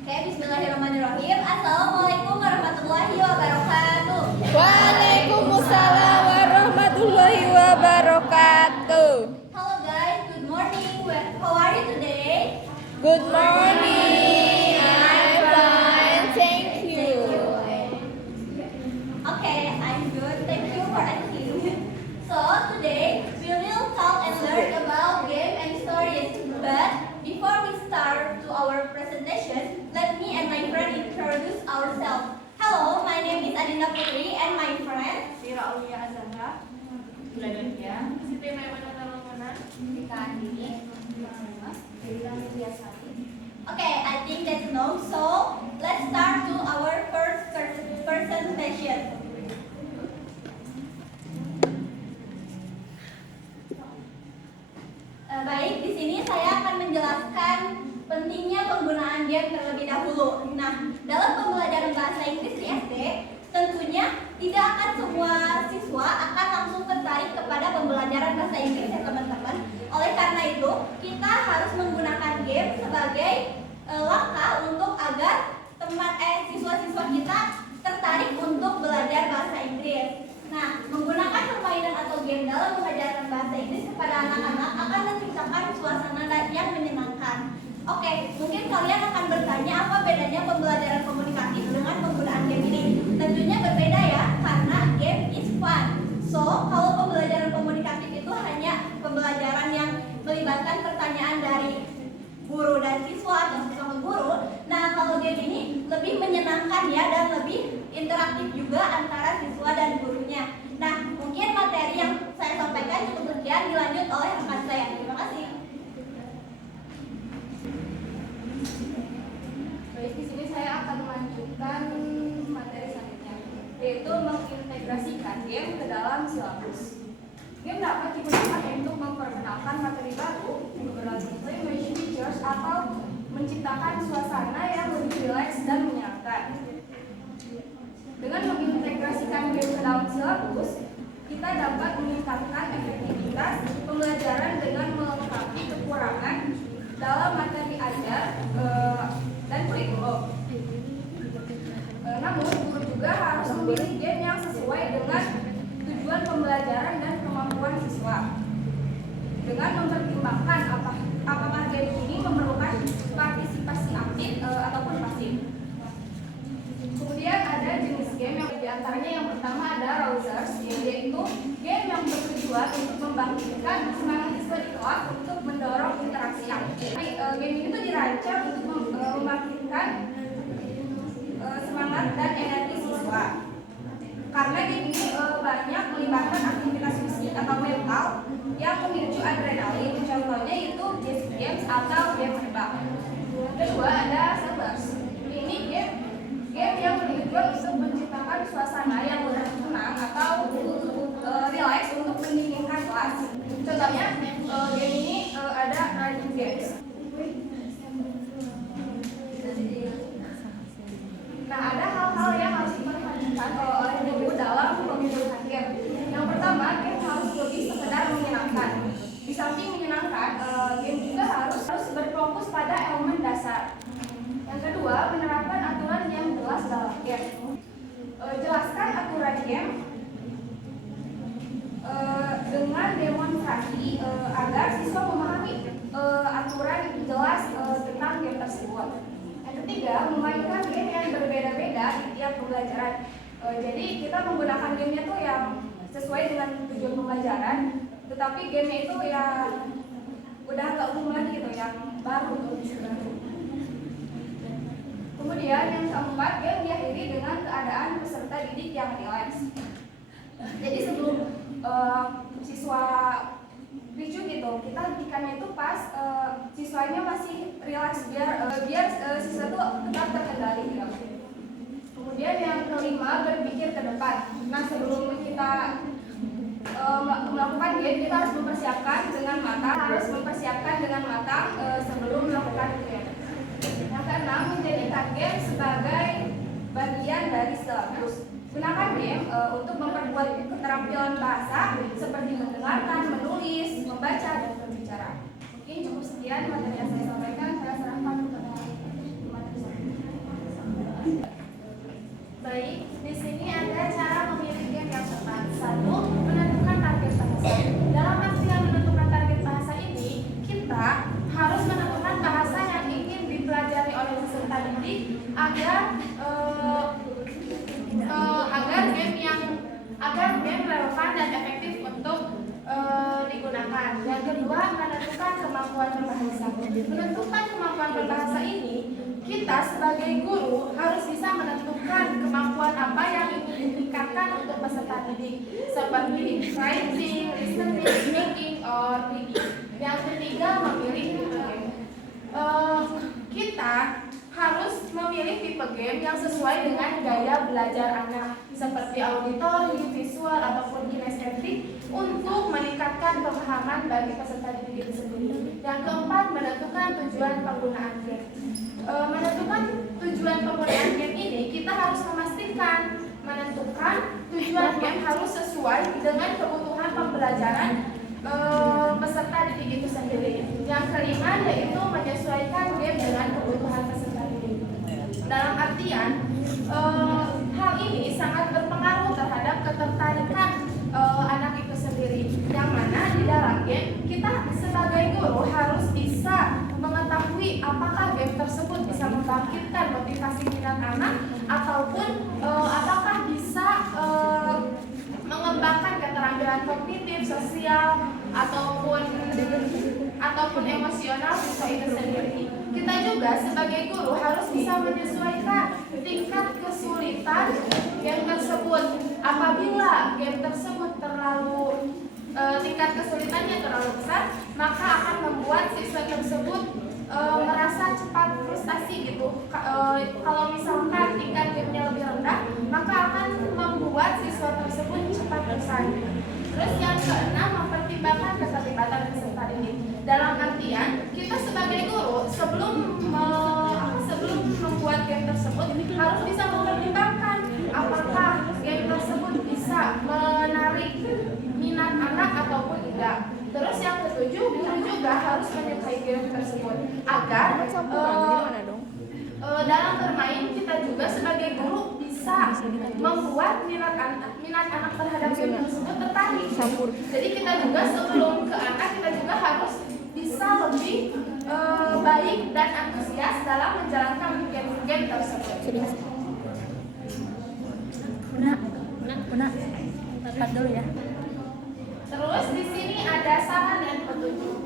Oke, bismillahirrahmanirrahim. Assalamualaikum warahmatullahi wabarakatuh. Waalaikumsalam warahmatullahi wabarakatuh. Hello guys, good morning. How are you today? Good morning. I'm fine. Thank you. Okay, I'm good. Thank you for asking. So today we will talk and learn about game and stories. But before we start to our presentation, let me and my friend introduce ourselves. Hello, my name is Adinda Putri and my friend Sira Aulia Azahra, Bulannya, Siti Maimuna Tarongkona, Rika Andini, Rika Biasati. Okay, I think that's enough. So let's start to our first presentation. Baik, di sini saya akan menjelaskan pentingnya penggunaan game terlebih dahulu. Nah, dalam pembelajaran bahasa Inggris di SD, tentunya tidak akan semua siswa akan langsung tertarik kepada pembelajaran bahasa Inggris ya teman-teman. Oleh karena itu, kita harus menggunakan game sebagai langkah untuk agar siswa-siswa kita tertarik untuk belajar bahasa Inggris. Nah, menggunakan permainan atau game dalam mengajarkan bahasa Inggris kepada anak-anak akan menciptakan suasana yang menyenangkan. Oke, mungkin kalian akan bertanya apa bedanya pembelajaran komunikatif dengan penggunaan game ini. Tentunya berbeda ya, karena game is fun. So, kalau pembelajaran komunikatif itu hanya pembelajaran yang melibatkan pertanyaan dari guru dan siswa atau siswa ke guru. Nah, kalau game ini lebih menyenangkan ya dan lebih interaktif juga antara siswa dan gurunya. Nah, mungkin materi yang saya sampaikan cukup sekian, dilanjut oleh rekan saya. Terima kasih. Baik, di sini saya akan melanjutkan materi selanjutnya, yaitu mengintegrasikan game ke dalam silabus. Game dapat digunakan untuk memperkenalkan materi baru, mengenalkan features atau menciptakan suasana yang lebih rileks dan menyenangkan. Dengan mengintegrasikan game ke dalam silabus, kita dapat meningkatkan efektivitas pembelajaran dengan melengkapi kekurangan dalam materi ajar dan kurikulum. Namun, guru juga harus memilih game yang sesuai dengan tujuan pembelajaran dan kemampuan siswa. Dengan mempertimbangkan apakah game ini memerlukan partisipasi aktif ataupun pasif. Kemudian ada jenis game yang diantaranya yang pertama ada rousers, yaitu game yang bertujuan untuk membangkitkan semangat siswa di kelas untuk mendorong interaksi aktif. Game ini tuh dirancang untuk membangkitkan semangat dan energi siswa. Karena game ini banyak melibatkan aktivitas fisik atau mental yang memicu adrenalin. Contohnya itu basic games atau game menebak. Kedua ada settlers. Ini game yang bertujuan untuk menciptakan suasana yang lebih tenang atau relax untuk mendinginkan kelas. Contohnya game ini ada Raging Games. Nah, ada hal-hal yang harus diperhatikan oleh guru dalam pemilihan game. Yang pertama, game harus lebih sekedar menyenangkan. Di samping menyenangkan, game juga harus berfokus pada elemen dasar. Yang kedua, menerapkan aturan yang jelas dalam game. Jelaskan aturan game dengan demonstrasi agar siswa memahami aturan jelas tentang game tersebut. Yang ketiga, memainkan game yang berbeda-beda di tiap pembelajaran. Jadi kita menggunakan gamenya tuh yang sesuai dengan tujuan pembelajaran, tetapi gamenya itu yang udah nggak umum lagi gitu, yang baru baru. Kemudian yang keempat, game diakhiri dengan keadaan peserta didik yang rileks. Jadi sebelum siswa ricu gitu, kita hentikannya itu pas siswanya masih rileks biar siswa itu tetap terkendali gitu. Kemudian yang kelima, berpikir ke depan. Nah, sebelum kita melakukan game, kita harus mempersiapkan dengan matang sebelum melakukan game. Yang keenam, menjadikan game sebagai bagian dari silabus. Gunakan game untuk memperkuat keterampilan bahasa seperti mendengarkan, menulis, membaca, dan berbicara. Mungkin cukup sekian materi yang saya sampaikan. Saya serahkan kepada materi. didik agar game relevan dan efektif untuk digunakan. Yang kedua, menentukan kemampuan berbahasa. Menentukan kemampuan berbahasa ini, kita sebagai guru harus bisa menentukan kemampuan apa yang ingin ditingkatkan untuk peserta didik, seperti writing, listening, speaking, or reading. Yang ketiga, memilih tipe game. Kita harus memilih tipe game yang sesuai dengan gaya belajar anak, seperti auditori, visual, ataupun kinestetik untuk meningkatkan pemahaman bagi peserta didik itu sendiri. Yang keempat, menentukan tujuan penggunaan game. Menentukan tujuan penggunaan game ini, kita harus memastikan menentukan tujuan game harus sesuai dengan kebutuhan pembelajaran peserta didik itu sendiri. Yang kelima, yaitu menyesuaikan game dengan kebutuhan peserta didik. Dalam artian, hal ini sangat berpengaruh terhadap ketertarikan anak itu sendiri. Yang mana di dalam game, kita sebagai guru harus bisa mengetahui apakah game tersebut bisa membangkitkan motivasi minat anak ataupun apakah bisa mengembangkan keterampilan kognitif, sosial, ataupun emosional siswa itu sendiri. Kita juga sebagai guru harus bisa menyesuaikan tingkat kesulitan game tersebut. Apabila game tersebut tingkat kesulitannya terlalu besar, maka akan membuat siswa tersebut merasa cepat frustasi gitu. Kalau misalkan tingkat gamenya lebih rendah, maka akan membuat siswa tersebut cepat bosan. Terus yang keenam, mempertimbangkan keterlibatan peserta didik. Dalam artian, kita sebagai guru sebelum membuat game tersebut harus bisa mempertimbangkan apakah game tersebut bisa menarik minat anak ataupun tidak. Terus yang ketujuh, guru juga harus menyukai game tersebut agar dalam bermain kita juga sebagai guru bisa membuat minat anak terhadap game tersebut tertarik. Jadi kita juga sebelum ke anak, kita juga harus bisa lebih baik dan antusias dalam menjalankan game tersebut. Tepat dulu ya. Terus di sini ada saran dan petunjuk.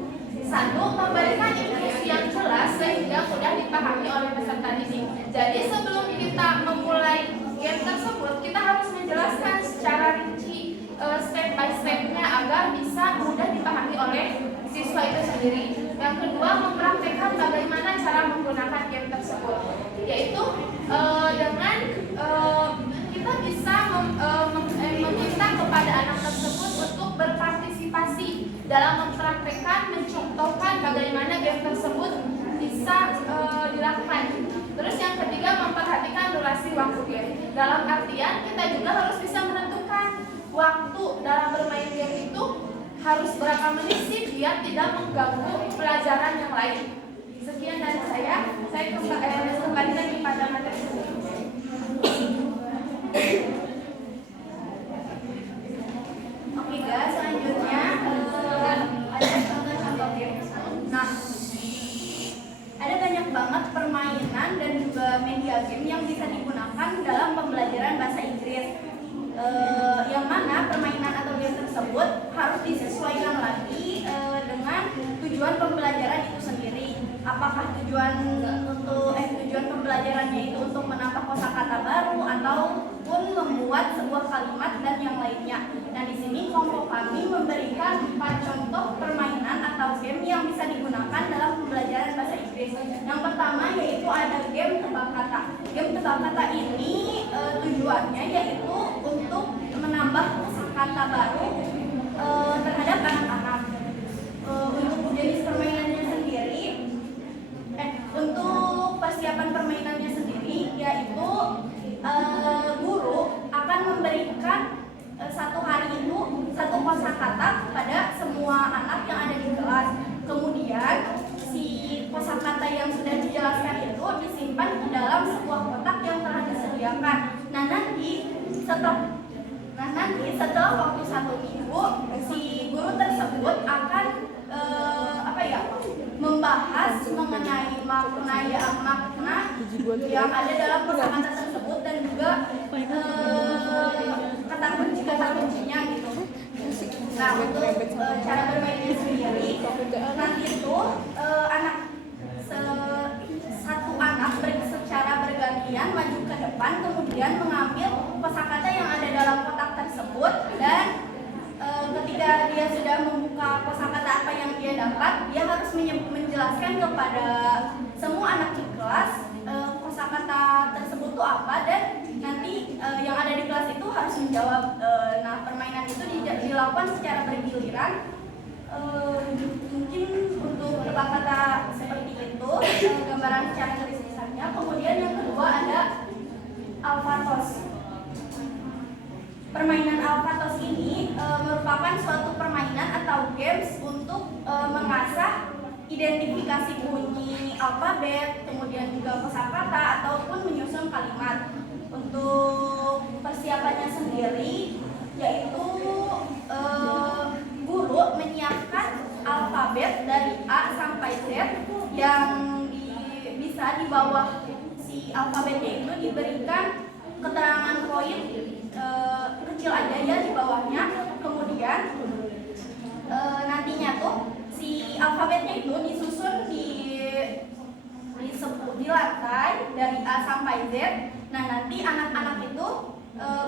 Satu, memberikan instruksi yang jelas sehingga mudah dipahami oleh peserta didik. Jadi sebelum kita memulai game tersebut, kita harus menjelaskan secara rinci step by stepnya agar bisa mudah dipahami oleh siswa itu sendiri. Yang kedua, mempraktekkan bagaimana cara menggunakan game tersebut, yaitu dengan kita bisa meminta kepada anak tersebut untuk berpartisipasi dalam mempraktekkan, mencontohkan bagaimana game tersebut bisa dilakukan. Terus yang ketiga, memperhatikan durasi waktu game. Dalam artian, kita juga harus bisa menentukan waktu dalam bermain game itu harus berapa menit sih biar tidak mengganggu pelajaran yang lain. Sekian dari saya kembali lagi pada materi. Oke guys, selanjutnya ada contoh-contoh game. Nah, ada banyak banget permainan dan juga media game yang bisa digunakan dalam pembelajaran bahasa Inggris. Yang mana permainan atau game tersebut harus disesuaikan lagi dengan tujuan pembelajaran itu sendiri. Apakah tujuan pembelajarannya itu untuk menambah kosakata baru ataupun membuat sebuah kalimat dan yang lainnya. Nah, di sini kelompok kami memberikan 4 contoh permainan atau game yang bisa digunakan dalam pembelajaran bahasa Inggris. Yang pertama yaitu ada game tebak kata. Game tebak kata ini tujuannya yaitu untuk menambah kosakata baru terhadap anak-anak. Untuk jenis permainannya sendiri, untuk persiapan permainannya sendiri yaitu guru akan memberikan satu hari itu satu kosakata kepada semua anak yang ada di kelas. Kemudian si kosakata yang sudah dijelaskan itu disimpan ke dalam sebuah kotak yang telah disediakan. Nah nanti setelah waktu 1 minggu si guru tersebut akan membahas mengenai makna yang ada dalam kosakata tersebut dan juga kata kuncinya gitu. Nah, untuk cara bermainnya sendiri, nanti itu satu anak secara bergantian maju ke depan, kemudian mengambil kosakata yang ada dalam kotak tersebut, dan ketika dia sudah membuka kosakata apa yang dia dapat, dia harus menjelaskan kepada semua anak di kelas kosakata tersebut itu apa, dan nanti yang ada di kelas itu harus menjawab. Nah, permainan itu dilakukan secara bergiliran. Mungkin untuk kata-kata seperti itu, gambaran secara garis besarnya. Kemudian yang kedua ada alfatos. Permainan alfatos ini merupakan suatu permainan atau games untuk mengasah identifikasi bunyi alfabet, kemudian juga kosakata ataupun menyusun kalimat. Untuk persiapannya sendiri, yaitu guru menyiapkan alfabet dari A sampai Z yang bisa di bawah si alfabetnya itu diberikan keterangan poin kecil aja ya di bawahnya. Kemudian nantinya tuh si alfabetnya itu disusun di lantai dari A sampai Z. Nah, nanti anak-anak itu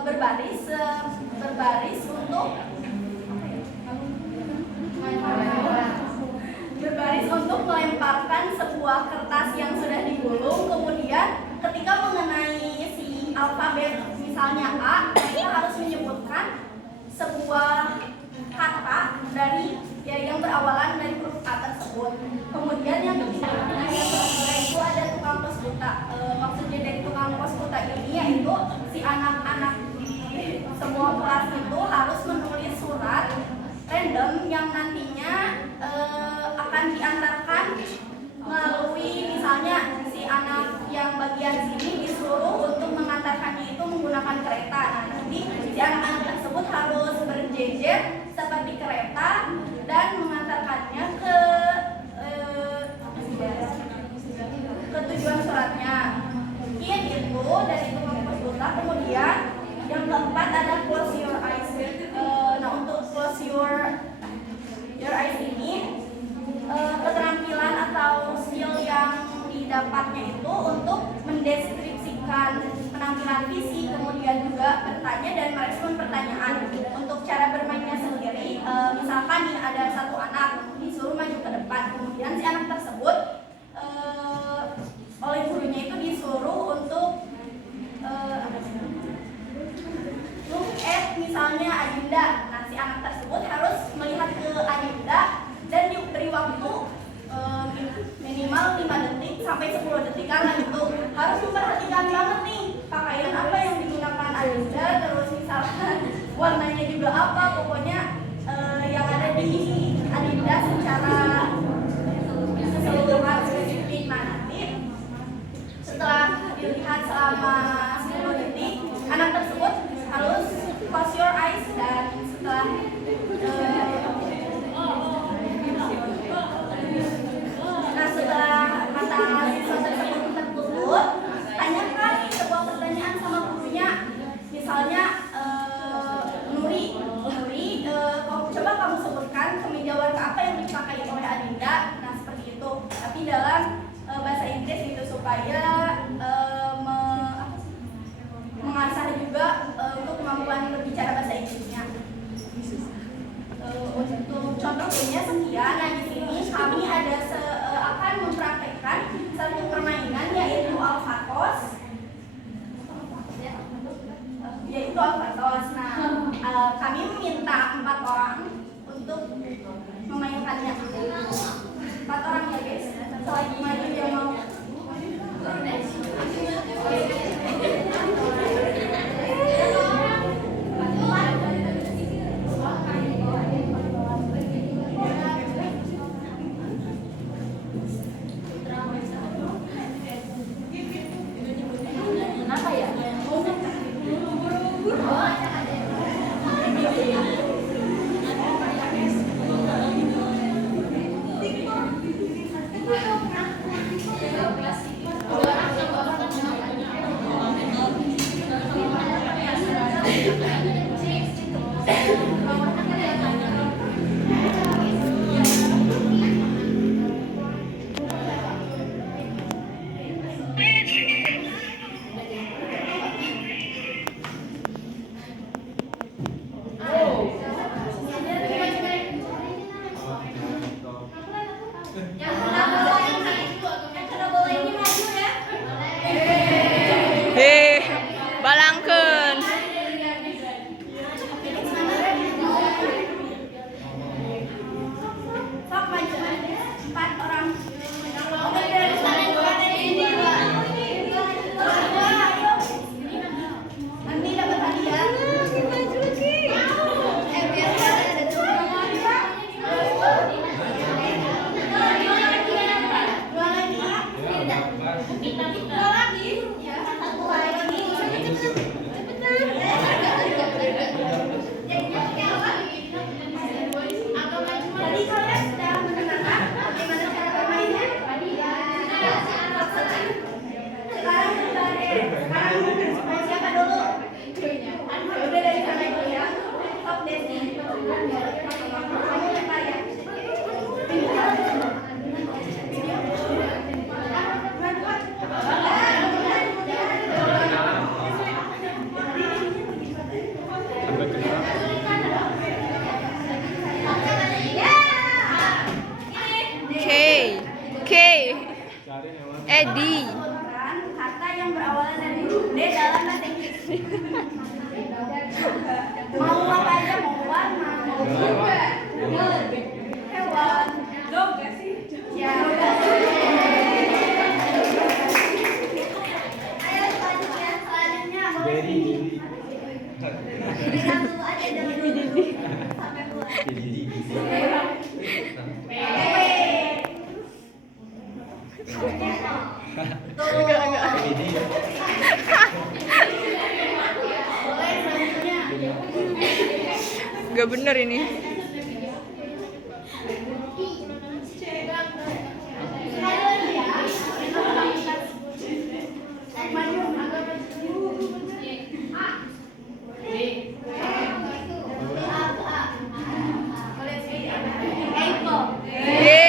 berbaris untuk melemparkan sebuah kertas yang sudah digulung. Kemudian ketika mengenai si alfabet misalnya A, kita harus menyebutkan sebuah kata dari yang berawalan dari huruf A tersebut. Kemudian yang ketiga itu ada tukang pos buta. Maksudnya dari tukang pos buta ini yaitu si anak-anak di semua kelas itu harus menulis surat random yang nantinya akan diantarkan melalui, misalnya si anak yang bagian sini disuruh untuk mengantarkannya itu menggunakan kereta. Nah, nanti si anak-anak tersebut harus berjejer seperti kereta dan mengantarkannya ke tujuan suratnya. Mungkin itu dari tukang pos buta. Kemudian yang keempat ada close your eyes. Nah, untuk close your eyes ini keterampilan atau skill yang didapatnya itu untuk mendeskripsikan penampilan fisik, kemudian juga bertanya dan merespon pertanyaan. Untuk cara bermainnya sendiri, misalkan nih ada satu anak disuruh maju ke depan, kemudian si anak tersebut oleh gurunya itu disuruh untuk look at misalnya Adinda. Nah, si anak tersebut harus melihat ke Adinda dan diberi waktu minimal 5 detik sampai 10 detik, karena itu harus memperhatikan banget nih pakaian apa yang digunakan Adinda, terus misalkan warnanya juga apa, pokoknya yang ada di Adinda secara keseluruhan spesifik. Nah, nanti setelah dilihat selama 10 detik, anak tersebut harus close your eyes, dan setelah mata siswa tersebut tertutup, tanyakan sebuah pertanyaan sama gurunya. Misalnya Nuri, coba kamu sebutkan kemeja warna apa yang dipakai oleh Adinda. Nah, seperti itu. Tapi dalam bahasa Inggris gitu, supaya mengasah juga untuk kemampuan berbicara bahasa Inggrisnya. Untuk contohnya sekian. Nah, di sini kami ada akan mempraktekkan satu permainan yaitu alfatos. Nah, kami meminta 4 orang untuk memainkannya. 4 orang ya guys. Selagi maju yang mau. Jadi kalian sudah mendengarkan bagaimana cara bermainnya? Sekarang main siapa dulu? Udah dari sana dulu ya. Top Desi. Kamu lempar ya. K. K. Edi. Kata yang berawalan dari D dalam bahasa Inggris. Mau apa aja, mau warna, mau hewan, dog gak sih? Ya. Ayo selanjutnya boleh sini. Pegang dulu aja jangan dulu sampai keluar. Gak bener ini. Yeay.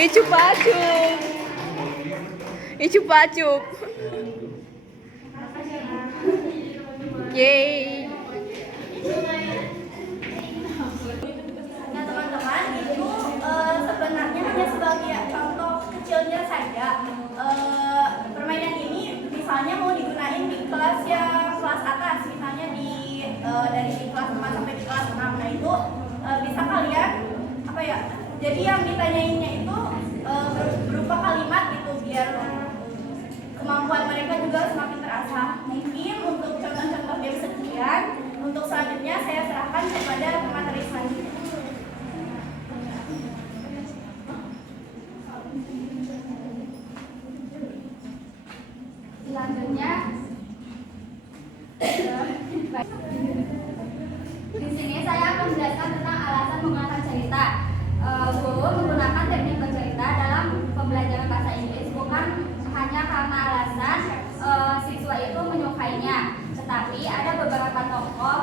Icu pacup. Icu pacup. Yeay. Nah teman-teman, itu sebenarnya hanya sebagai contoh kecilnya saja. Permainan ini misalnya mau digunain di kelas yang kelas atas, misalnya dari kelas 4 sampai di kelas 6. Nah itu bisa kalian apa ya? Jadi yang ditanyainnya itu berupa kalimat gitu biar kemampuan mereka juga semakin terasa. Mungkin untuk contoh-contoh game sekian, untuk selanjutnya saya serahkan kepada pemateri selanjutnya. Selanjutnya, di sini saya akan menjelaskan tentang alasan menggunakan cerita. Guru menggunakan teknik bercerita dalam pembelajaran bahasa Inggris bukan hanya karena alasan siswa itu menyukainya, tetapi ada beberapa tokoh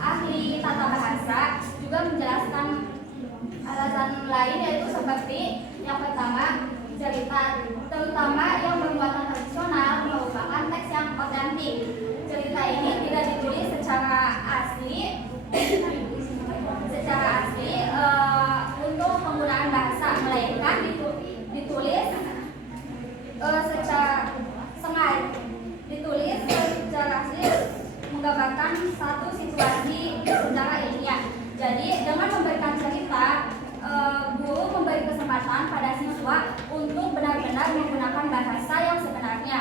ahli tata bahasa juga menjelaskan alasan lain, yaitu seperti yang pertama, cerita terutama yang bermuatan tradisional merupakan teks yang otentik. Cerita ini tidak ditulis secara asli untuk penggunaan bahasa, melainkan ditulis secara asli menggambarkan satu situasi secara ilmiah. Jadi dengan memberikan cerita, guru memberi kesempatan pada siswa untuk benar-benar menggunakan bahasa yang sebenarnya.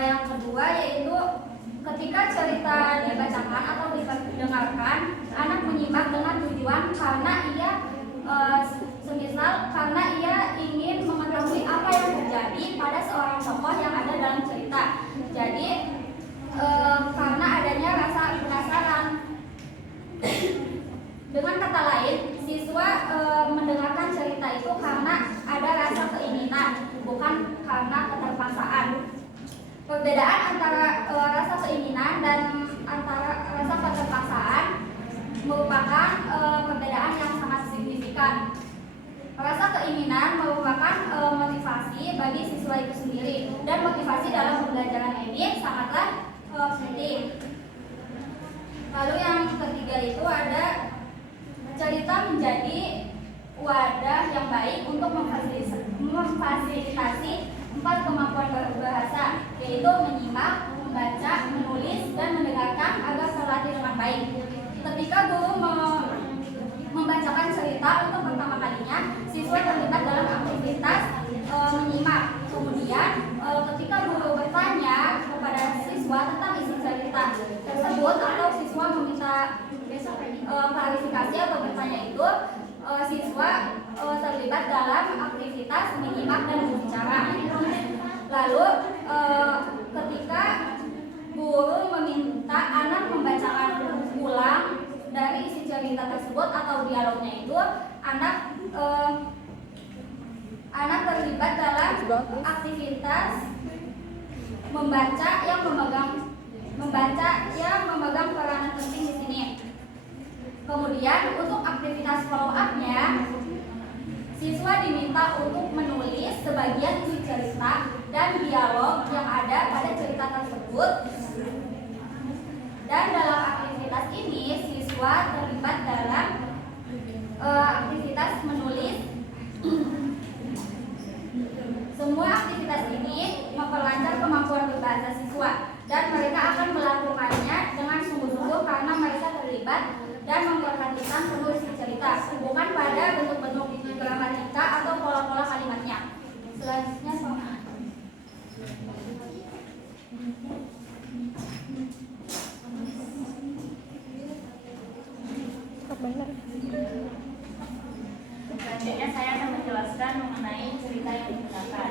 Yang kedua yaitu ketika cerita dibacakan atau didengarkan, anak menyimak dengan tujuan karena ia ingin mengetahui apa yang terjadi pada seorang tokoh yang ada dalam cerita. Jadi karena adanya rasa penasaran. Dengan kata lain, siswa mendengarkan cerita itu karena ada rasa keinginan, bukan karena keterpaksaan. Perbedaan antara rasa keinginan dan antara rasa keterpaksaan merupakan perbedaan yang sangat signifikan. Rasa keinginan merupakan motivasi bagi siswa itu sendiri, dan motivasi dalam pembelajaran ini sangatlah penting. Lalu yang ketiga itu ada cerita menjadi wadah yang baik untuk memfasilitasi 4 kemampuan berbahasa, yaitu menyimak, membaca, menulis, dan mendengarkan agar terlatih dengan baik. Ketika guru membacakan cerita untuk pertama kalinya, siswa terlibat dalam aktivitas menyimak. Kemudian ketika guru bertanya kepada siswa tentang isi cerita tersebut atau siswa meminta klarifikasi atau bertanya itu, siswa terlibat dalam aktivitas menyimak dan berbicara. Lalu ketika guru meminta anak membacakan ulang dari isi cerita tersebut atau dialognya itu, anak terlibat dalam aktivitas membaca yang memegang peranan penting di sini. Kemudian untuk aktivitas follow up-nya, siswa diminta untuk menulis sebagian isi cerita dan dialog yang ada pada cerita tersebut. Dan dalam aktivitas ini, siswa terlibat dalam aktivitas menulis. Semua aktivitas ini memperlancar kemampuan berbahasa siswa dan mereka akan melakukannya dengan sungguh-sungguh karena mereka terlibat dan memperhatikan penuh isi cerita, bukan pada bentuk-bentuk gramatika atau pola-pola kalimatnya. Selanjutnya selanjutnya saya akan menjelaskan mengenai cerita yang digunakan.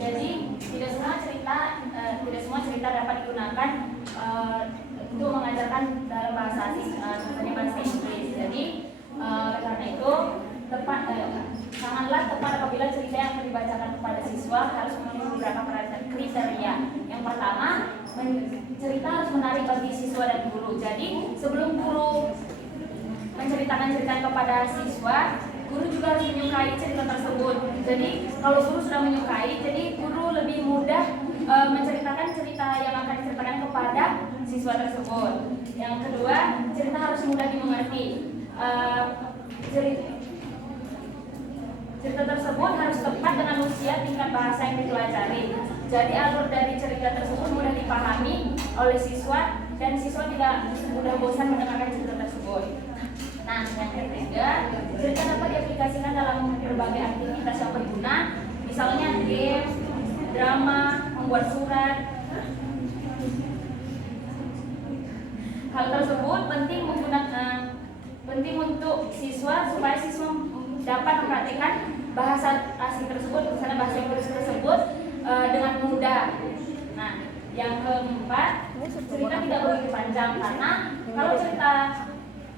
Jadi tidak semua cerita dapat digunakan untuk mengajarkan dalam bahasa asing, contohnya bahasa Inggris. Jadi karena itu sangatlah tepat apabila cerita yang dibacakan kepada siswa harus memenuhi beberapa kriteria. Yang pertama, cerita harus menarik bagi siswa dan guru. Jadi sebelum guru menceritakan cerita kepada siswa, guru juga harus menyukai cerita tersebut. Jadi kalau guru sudah menyukai, jadi guru lebih mudah menceritakan cerita yang akan diceritakan kepada siswa tersebut. Yang kedua, cerita harus mudah dimengerti. Cerita tersebut harus tepat dengan usia tingkat bahasa yang dipelajari. Jadi alur dari cerita tersebut mudah dipahami oleh siswa dan siswa tidak mudah bosan mendengarkan cerita tersebut. Nah, yang ketiga, cerita dapat diaplikasikan dalam berbagai aktivitas yang berguna, misalnya game, drama, membuat surat. Hal tersebut penting untuk siswa supaya siswa dapat memperhatikan bahasa asing tersebut, misalnya bahasa Inggris tersebut dengan mudah. Nah, yang keempat, cerita tidak begitu panjang karena kalau cerita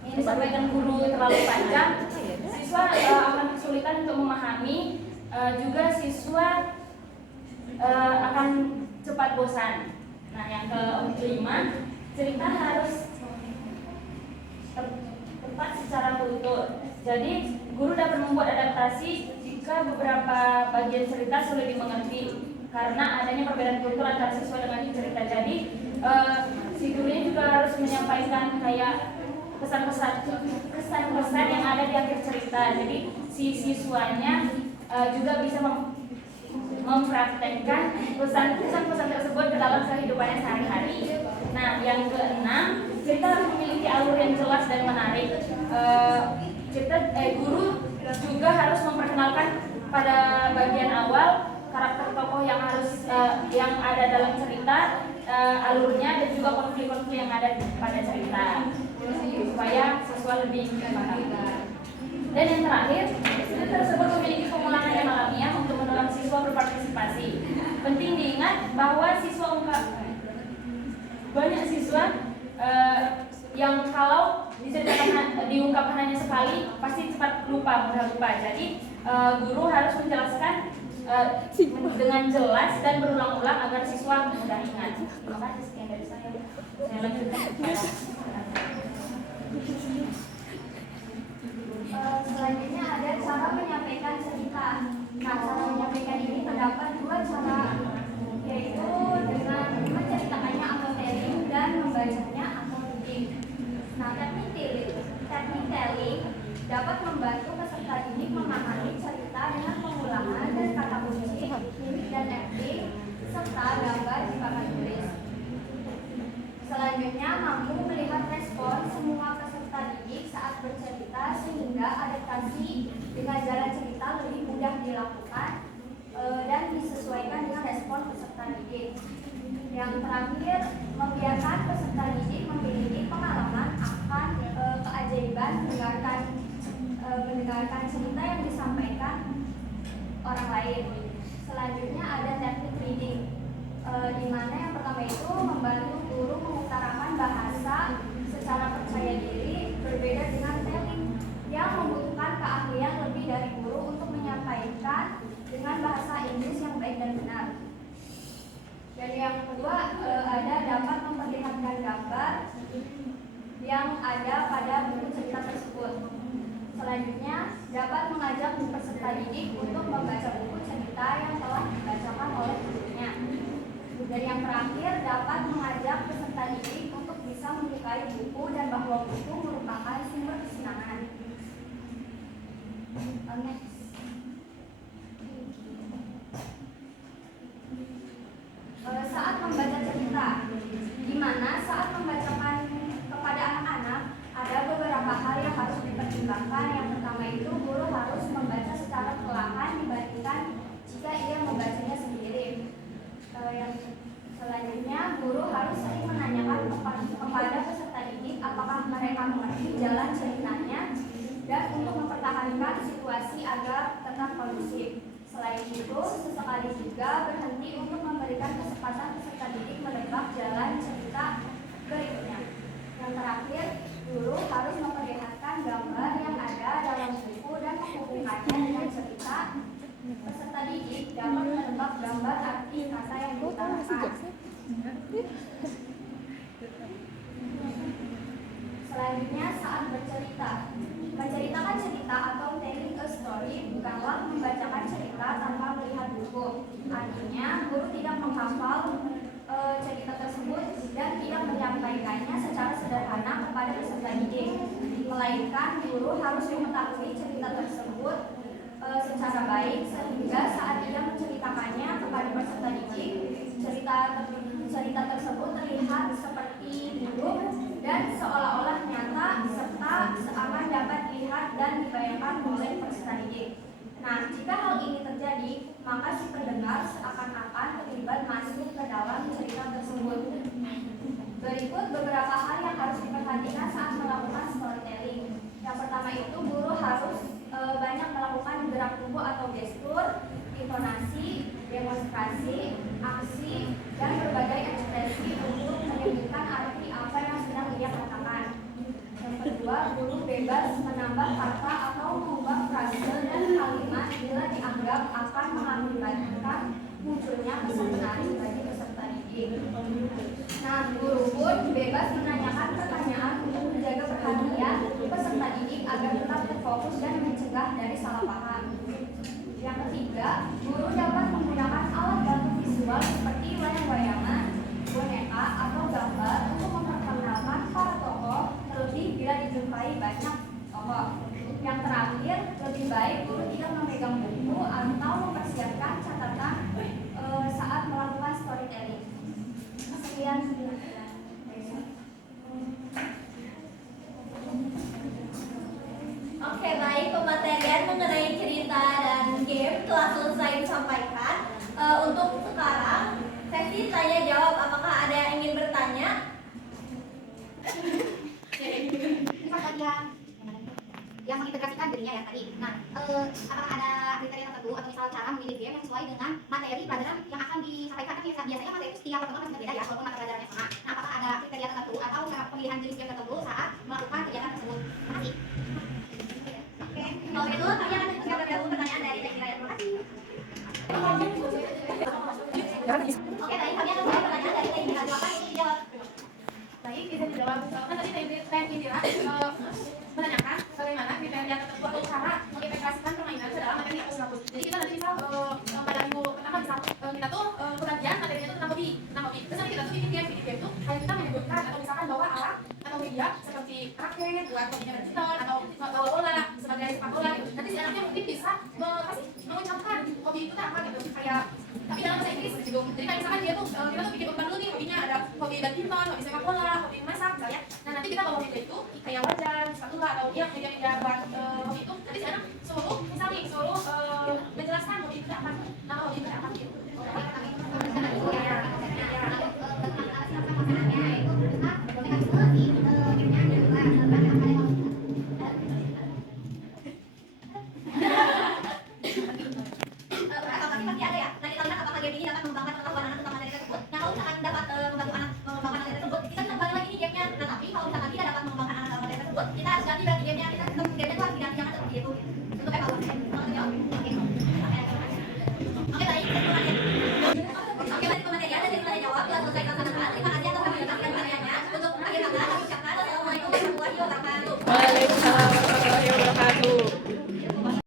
ini disampaikan guru terlalu panjang, siswa akan kesulitan untuk memahami. Juga siswa akan cepat bosan. Nah, yang kelima, cerita harus tepat secara kultur. Jadi guru dapat membuat adaptasi jika beberapa bagian cerita sulit dimengerti karena adanya perbedaan kultur antara siswa dengan cerita. Jadi si gurunya juga harus menyampaikan kayak pesan-pesan yang ada di akhir cerita. Jadi si siswanya juga bisa mempraktekkan pesan-pesan tersebut ke dalam kehidupannya sehari-hari. Nah, yang keenam, cerita harus memiliki alur yang jelas dan menarik. Guru juga harus memperkenalkan pada bagian awal karakter tokoh yang ada dalam cerita, alurnya dan juga konflik-konflik yang ada pada cerita supaya siswa lebih paham. Dan yang terakhir, cerita tersebut memiliki pengulangan yang alamiah untuk mendorong siswa berpartisipasi. Penting diingat bahwa banyak siswa yang kalau diungkapkan hanya sekali pasti cepat mudah lupa. Jadi guru harus menjelaskan dengan jelas dan berulang-ulang agar siswa mudah ingat. Terima kasih, sekian dari saya. Saya lanjutkan. Selanjutnya ada cara menyampaikan cerita. Nah, cara menyampaikan ini terdapat dua cara, yaitu dengan menceritakannya atau telling dan membacanya atau reading. Nah, teknik telling dapat membantu peserta didik memahami cerita dengan pengulangan dan kata kunci, mimik dan acting, serta gambar di papan tulis. Selanjutnya, mampu melihat respon semua peserta cerita sehingga adaptasi dengan jalan cerita lebih mudah dilakukan dan disesuaikan dengan respon peserta didik. Yang terakhir, membiarkan peserta didik memiliki pengalaman akan keajaiban mendengarkan cerita yang disampaikan orang lain. Selanjutnya ada teknik reading, di mana yang pertama itu membantu guru mengutarakan bahasa secara percaya diri, berbeda dengan telling yang membutuhkan keahlian lebih dari guru untuk menyampaikan dengan bahasa Inggris yang baik dan benar. Dan yang kedua ada dapat memperlihatkan gambar yang ada pada buku cerita tersebut. Selanjutnya dapat mengajak peserta didik untuk membaca buku cerita yang telah dibacakan oleh gurunya. Dan yang terakhir dapat mengajak peserta didik untuk bisa menyukai buku dan bahwa buku merupakan sumber kesenangan. Next. Saat membaca cerita, di mana saat membacakan kepada anak-anak ada beberapa hal yang harus dipertimbangkan. Yang pertama itu guru harus membaca secara perlahan dibandingkan jika ia membacanya sendiri. Yang selanjutnya guru harus sering menanyakan kepada peserta didik apakah mereka mengerti jalan ceritanya dan untuk mempertahankan situasi agar tetap kondusif. Selain itu, sesekali juga berhenti untuk memberikan kesempatan peserta didik menebak jalan cerita berikutnya. Yang terakhir, guru harus memperlihatkan gambar yang ada dalam buku dan menghubungkannya dengan cerita. Peserta didik dapat menebak gambar arti kata yang diutarakan. Selanjutnya, saat bercerita. Menceritakan cerita atau telling a story bukanlah membacakan cerita tanpa melihat buku. Artinya, guru tidak menghafal cerita tersebut dan tidak menyampaikannya secara sederhana kepada peserta didik. Melainkan, guru harus mengetahui cerita tersebut secara baik sehingga saat ia menceritakannya kepada peserta didik, cerita tersebut terlihat seperti hidup dan seolah-olah nyata serta seakan dapat dilihat dan dibayangkan oleh peserta didik. Nah, jika hal ini terjadi, maka si pendengar seakan-akan terlibat masuk ke dalam cerita tersebut. Berikut beberapa hal yang harus diperhatikan saat melakukan storytelling. Yang pertama itu guru harus banyak melakukan gerak tubuh atau gestur, intonasi, demonstrasi, aksi, dan berbagai ekspresi untuk menyebutkan arti apa yang sedang ia katakan. Yang kedua, guru bebas menambah kata atau mengubah frase dan kalimat bila dianggap akan mengakibatkan munculnya kesan menarik bagi peserta didik. Nah, guru pun bebas menanyakan pertanyaan untuk menjaga perhatian peserta didik agar tetap terfokus dan mencegah dari salah paham. Yang ketiga, guru dapat menggunakan alat bantu visual seperti wayang-wayangan, boneka, atau gambar untuk memperkenalkan para tokoh, terlebih bila dijumpai banyak tokoh. Yang terakhir, lebih baik guru tidak memegang buku atau mempersiapkan catatan saat melakukan storytelling. Sekian. Oke, baik, pematerian mengenai cerita dan game telah selesai disampaikan. Untuk sekarang, sesi tanya jawab. Apakah ada yang ingin bertanya? Yang mengintegrasikan dirinya ya tadi. Nah, apakah ada kriteria tertentu atau misal cara memilih game yang sesuai dengan materi pelajaran yang akan disampaikan? Kan biasanya materi itu setiap pertemuan masih berbeda ya, walaupun mata pelajarannya sama. Nah, apakah ada kriteria tertentu atau cara pemilihan jenis game tertentu saat melakukan kegiatan tersebut? Terima kasih. Oke, kalau itu kami akan siap bergabung pertanyaan dari Teh Kiraya. Terima kasih. Oke, baik, kami akan mulai pertanyaan dari Teh Kiraya. Silakan dijawab. Baik, bisa dijawab. Kan tadi Teh Indira menanyakan bagaimana kriteria tertentu atau cara mengintegrasikan permainan ke dalam materi yang tersebut. Jadi kita nanti misal pada minggu pertama misal kita tuh pembagian materinya itu tentang hobi. Terus nanti kita tuh bikin game tuh kayak kita menyebutkan atau misalkan bawa alat atau media seperti raket buat hobinya badminton atau bawa bola sebagai sepak bola gitu. Nanti si anaknya mungkin bisa mengucapkan hobi itu apa gitu kayak tapi dalam bahasa Inggris gitu. Jadi kayak misalkan dia tuh kita tuh bikin beban dulu nih hobinya ada hobi badminton, hobi sepak bola, hobi masak misalnya. Nah nanti kita bawa media itu kayak wajan, spatula atau atau ya media-media buat hobi itu, nanti si anak suruh misalnya suruh menjelaskan hobi itu apa, nama hobi itu apa gitu. Pasti ada ya. Nanti kita lihat apakah game ini dapat mengembangkan pengetahuan anak tentang materi tersebut. Nah, kalau misalkan dapat membantu anak mengembangkan materi tersebut, kita bisa kembali lagi nih gamenya. Nah, tapi kalau misalkan tidak dapat mengembangkan anak dalam materi tersebut, kita harus ganti berarti